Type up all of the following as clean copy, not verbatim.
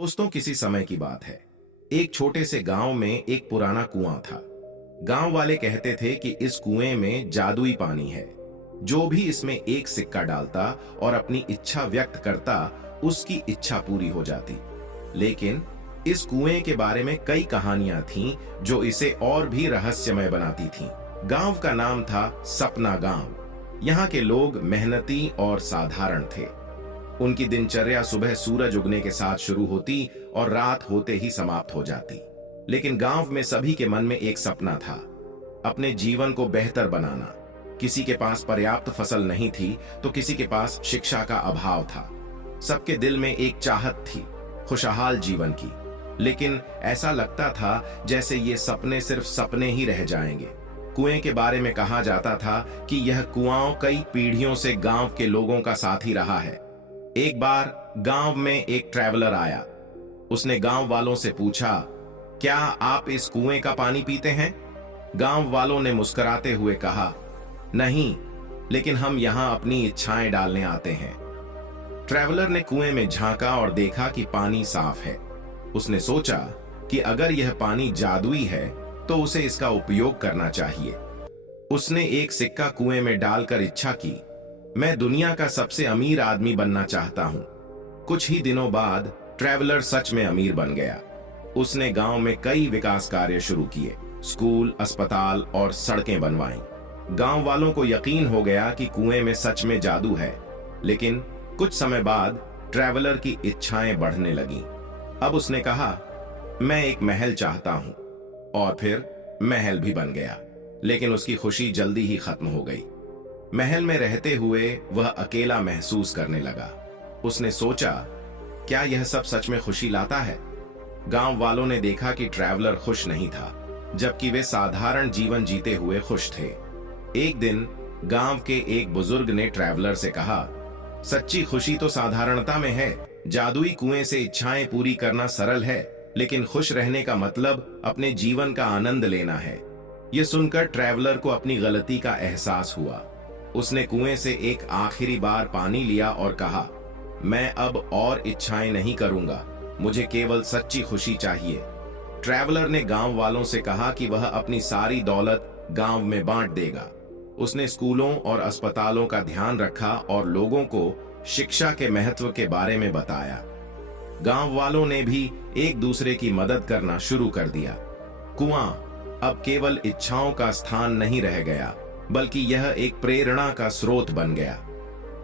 दोस्तों, किसी समय की बात है। एक छोटे से गांव में एक पुराना कुआं था। गांव वाले कहते थे कि इस कुएं में जादुई पानी है। जो भी इसमें एक सिक्का डालता और अपनी इच्छा व्यक्त करता, उसकी इच्छा पूरी हो जाती। लेकिन इस कुएं के बारे में कई कहानियां थीं जो इसे और भी रहस्यमय बनाती थीं। गांव का नाम था सपना गांव। यहाँ के लोग मेहनती और साधारण थे। उनकी दिनचर्या सुबह सूरज उगने के साथ शुरू होती और रात होते ही समाप्त हो जाती। लेकिन गांव में सभी के मन में एक सपना था, अपने जीवन को बेहतर बनाना। किसी के पास पर्याप्त फसल नहीं थी तो किसी के पास शिक्षा का अभाव था। सबके दिल में एक चाहत थी, खुशहाल जीवन की। लेकिन ऐसा लगता था जैसे ये सपने सिर्फ सपने ही रह जाएंगे। कुएं के बारे में कहा जाता था कि यह कुआं कई पीढ़ियों से गांव के लोगों का साथी रहा है। एक बार गांव में एक ट्रैवलर आया। उसने गांव वालों से पूछा, क्या आप इस कुएं का पानी पीते हैं? गांव वालों ने मुस्कुराते हुए कहा, नहीं, लेकिन हम यहां अपनी इच्छाएं डालने आते हैं। ट्रैवलर ने कुएं में झांका और देखा कि पानी साफ है। उसने सोचा कि अगर यह पानी जादुई है तो उसे इसका उपयोग करना चाहिए। उसने एक सिक्का कुएं में डालकर इच्छा की, मैं दुनिया का सबसे अमीर आदमी बनना चाहता हूं। कुछ ही दिनों बाद ट्रैवलर सच में अमीर बन गया। उसने गांव में कई विकास कार्य शुरू किए, स्कूल, अस्पताल और सड़कें बनवाईं। गांव वालों को यकीन हो गया कि कुएं में सच में जादू है। लेकिन कुछ समय बाद ट्रैवलर की इच्छाएं बढ़ने लगीं। अब उसने कहा, मैं एक महल चाहता हूं, और फिर महल भी बन गया। लेकिन उसकी खुशी जल्दी ही खत्म हो गई। महल में रहते हुए वह अकेला महसूस करने लगा। उसने सोचा, क्या यह सब सच में खुशी लाता है? गांव वालों ने देखा कि ट्रैवलर खुश नहीं था, जबकि वे साधारण जीवन जीते हुए खुश थे। एक दिन गांव के एक बुजुर्ग ने ट्रैवलर से कहा, सच्ची खुशी तो साधारणता में है। जादुई कुएं से इच्छाएं पूरी करना सरल है, लेकिन खुश रहने का मतलब अपने जीवन का आनंद लेना है। यह सुनकर ट्रैवलर को अपनी गलती का एहसास हुआ। उसने कुएं से एक आखिरी बार पानी लिया और कहा, मैं अब और इच्छाएं नहीं करूंगा, मुझे केवल सच्ची खुशी चाहिए। ट्रैवलर ने गांव वालों से कहा कि वह अपनी सारी दौलत गांव में बांट देगा। उसने स्कूलों और अस्पतालों का ध्यान रखा और लोगों को शिक्षा के महत्व के बारे में बताया। गांव वालों ने भी एक दूसरे की मदद करना शुरू कर दिया। कुआं अब केवल इच्छाओं का स्थान नहीं रह गया, बल्कि यह एक प्रेरणा का स्रोत बन गया।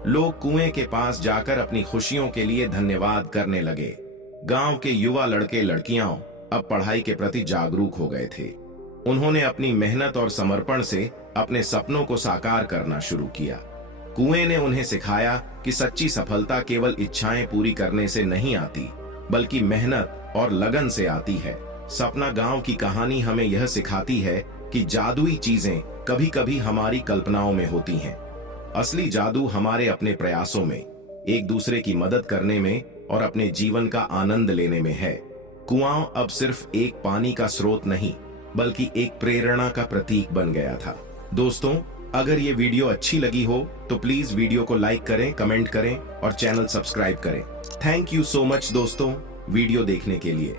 लोग कुएं के पास जाकर अपनी खुशियों के लिए धन्यवाद करने लगे। गांव के युवा लड़के लड़कियां अब पढ़ाई के प्रति जागरूक हो गए थे। उन्होंने अपनी मेहनत और समर्पण से अपने सपनों को साकार करना शुरू किया। कुएं ने उन्हें सिखाया कि सच्ची सफलता केवल इच्छाएं पूरी करने से नहीं आती, बल्कि मेहनत और लगन से आती है। सपना गांव की कहानी हमें यह सिखाती है कि जादुई चीजें कभी कभी हमारी कल्पनाओं में होती हैं। असली जादू हमारे अपने प्रयासों में, एक दूसरे की मदद करने में और अपने जीवन का आनंद लेने में है। कुआं अब सिर्फ एक पानी का स्रोत नहीं, बल्कि एक प्रेरणा का प्रतीक बन गया था। दोस्तों, अगर ये वीडियो अच्छी लगी हो तो प्लीज वीडियो को लाइक करें, कमेंट करें और चैनल सब्सक्राइब करें। थैंक यू सो मच दोस्तों, वीडियो देखने के लिए।